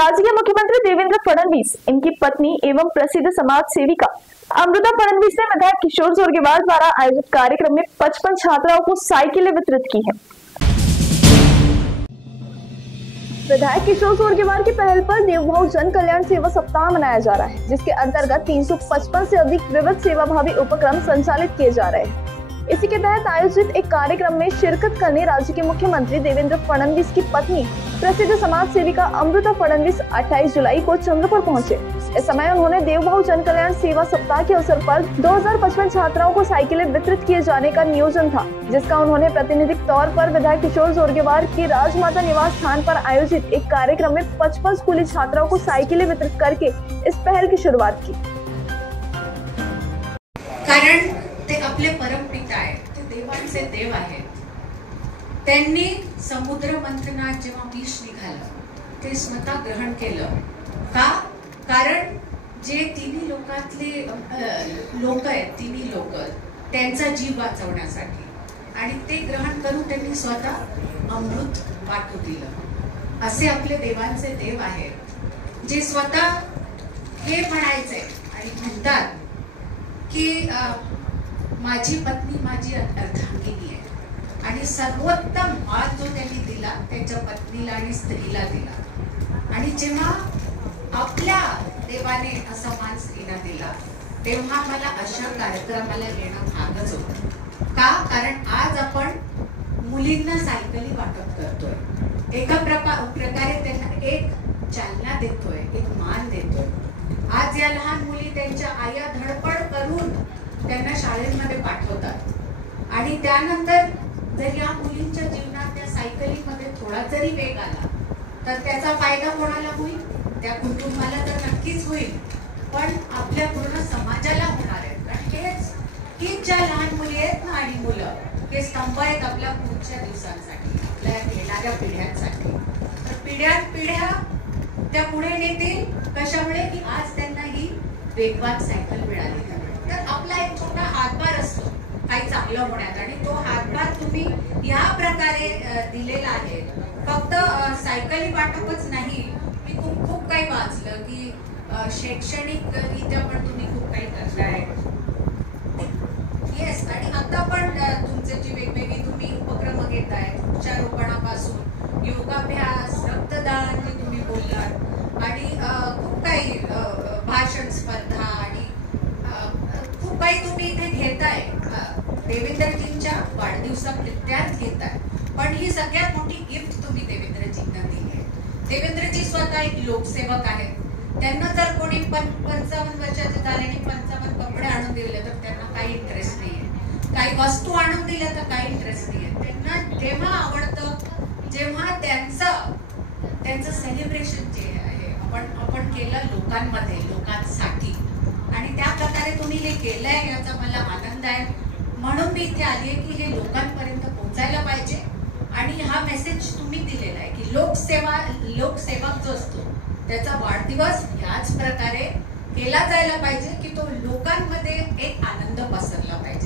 राज्य के मुख्यमंत्री देवेंद्र फडणवीस, इनकी पत्नी एवं प्रसिद्ध समाज सेविका अमृता फडणवीस ने विधायक किशोर जोरगेवार द्वारा आयोजित कार्यक्रम में 55 छात्राओं को साइकिलें वितरित की हैं। विधायक किशोर जोरगेवार की पहल पर देवभाव जन कल्याण सेवा सप्ताह मनाया जा रहा है, जिसके अंतर्गत 355 से अधिक विविध सेवाभावी उपक्रम संचालित किए जा रहे हैं। इसी के तहत आयोजित एक कार्यक्रम में शिरकत करने राज्य के मुख्यमंत्री देवेंद्र फडणवीस की पत्नी प्रसिद्ध समाज सेविका अमृता फडणवीस 28 जुलाई को चंद्रपुर पहुंचे। इस समय उन्होंने देवभाव जन कल्याण सेवा सप्ताह के अवसर पर 2055 छात्राओं को साइकिलें वितरित किए जाने का नियोजन था, जिसका उन्होंने प्रातिनिधिक तौर पर विधायक किशोर जोरगेवार की राजमाता निवास स्थान पर आयोजित एक कार्यक्रम में 55 स्कूली छात्राओं को साइकिलें वितरित करके इस पहल की शुरुआत की। कारण ते आपले परमपिता आहेत, ते देवांचे देव आहेत। त्यांनी समुद्र मंथनात जेव्हा विष निघालं ते स्वतः ग्रहण केलं का? कारण जे तिन्ही लोकातले लोक आहेत, तिन्ही लोक त्यांचा जीव वाचवण्यासाठी, आणि ते ग्रहण करून त्यांनी स्वतः अमृत वाटू दिलं। असे आपले देवांचे देव आहेत, जे स्वतः हे म्हणायचे आणि म्हणतात की माझी पत्नी माझी अर्धांगिनी आहे, आणि सर्वोत्तम मान जो त्यांनी दिला त्यांच्या पत्नीला आणि स्त्रीला दिला। आणि जेव्हा आपल्या देवाने असा मान स्त्रीला दिला तेव्हा मला अशा कार्यक्रमाला येणं भागच होतं का? कारण आज आपण मुलींना सायकली वाटप करतोय, एका प्रकारे त्यांना एक चालना देतोय, एक मान देतोय। आज या लहान मुली त्यांच्या आया धडपड करून त्यांना शाळेमध्ये पाठवतात, आणि त्यानंतर जर या मुलींच्या जीवनात त्या सायकलीमध्ये थोडा जरी वेग आला तर त्याचा फायदा कोणाला होईल? त्या कुटुंबाला तर नक्कीच होईल, पण आपल्या पूर्ण समाजाला होणार आहे। कारण हीच ज्या लहान मुली आहेत ना आणि मुलं, हे स्तंभ आहेत आपल्या पुढच्या दिवसांसाठी, आपल्या येणाऱ्या पिढ्यांसाठी। तर पिढ्या त्या पुढे नेतील कशामुळे? की आज त्यांना ही वेगवान सायकल मिळाली। तर आपला एक छोटा हातभार असतो काही चांगलं होण्यात, आणि तो हातभार तुम्ही या प्रकारे दिलेला आहे। फक्त सायकली वाटपच नाही, मी खूप काही वाचलं की शैक्षणिक रित्या पण तुम्ही खूप काही करताय। येस, आणि आता पण तुमचे जी वेगवेगळी तुम्ही उपक्रम घेताय, वृक्षारोपणापासून योगाभ्यास, रक्तदान जे तुम्ही बोललात, आणि खूप काही भाषण स्पर्धा आणि खूप काही तुम्ही इथे घेताय, देवेंद्रजींच्या वाढदिवसाप्रित्याच घेताय। पण ही सगळ्यात मोठी गिफ्ट तुम्ही देवेंद्रजींना दिली आहे। देवेंद्रजी स्वतः एक लोकसेवक आहेत, त्यांना जर कोणी 55 वर्षाचे झाले आणि 55 कपडे आणून दिले तर त्यांना काही इंटरेस्ट नाहीये, काही वस्तू आणून दिल्या तर काही इंटरेस्ट नाहीये। त्यांना जेव्हा आवडतं, जेव्हा त्यांचं सेलिब्रेशन जे आहे आपण केलं लोकांमध्ये, लोकांसाठी, आणि त्या प्रकारे तुम्ही हे केलंय याचा मला आनंद आहे। म्हणून मी इथे आली आहे की हे लोकांपर्यंत पोहोचायला पाहिजे, आणि हा मेसेज तुम्ही दिलेला आहे की लोकसेवक जो असतो त्याचा वाढदिवस याच प्रकारे केला जायला पाहिजे की तो लोकांमध्ये एक आनंद पसरला पाहिजे।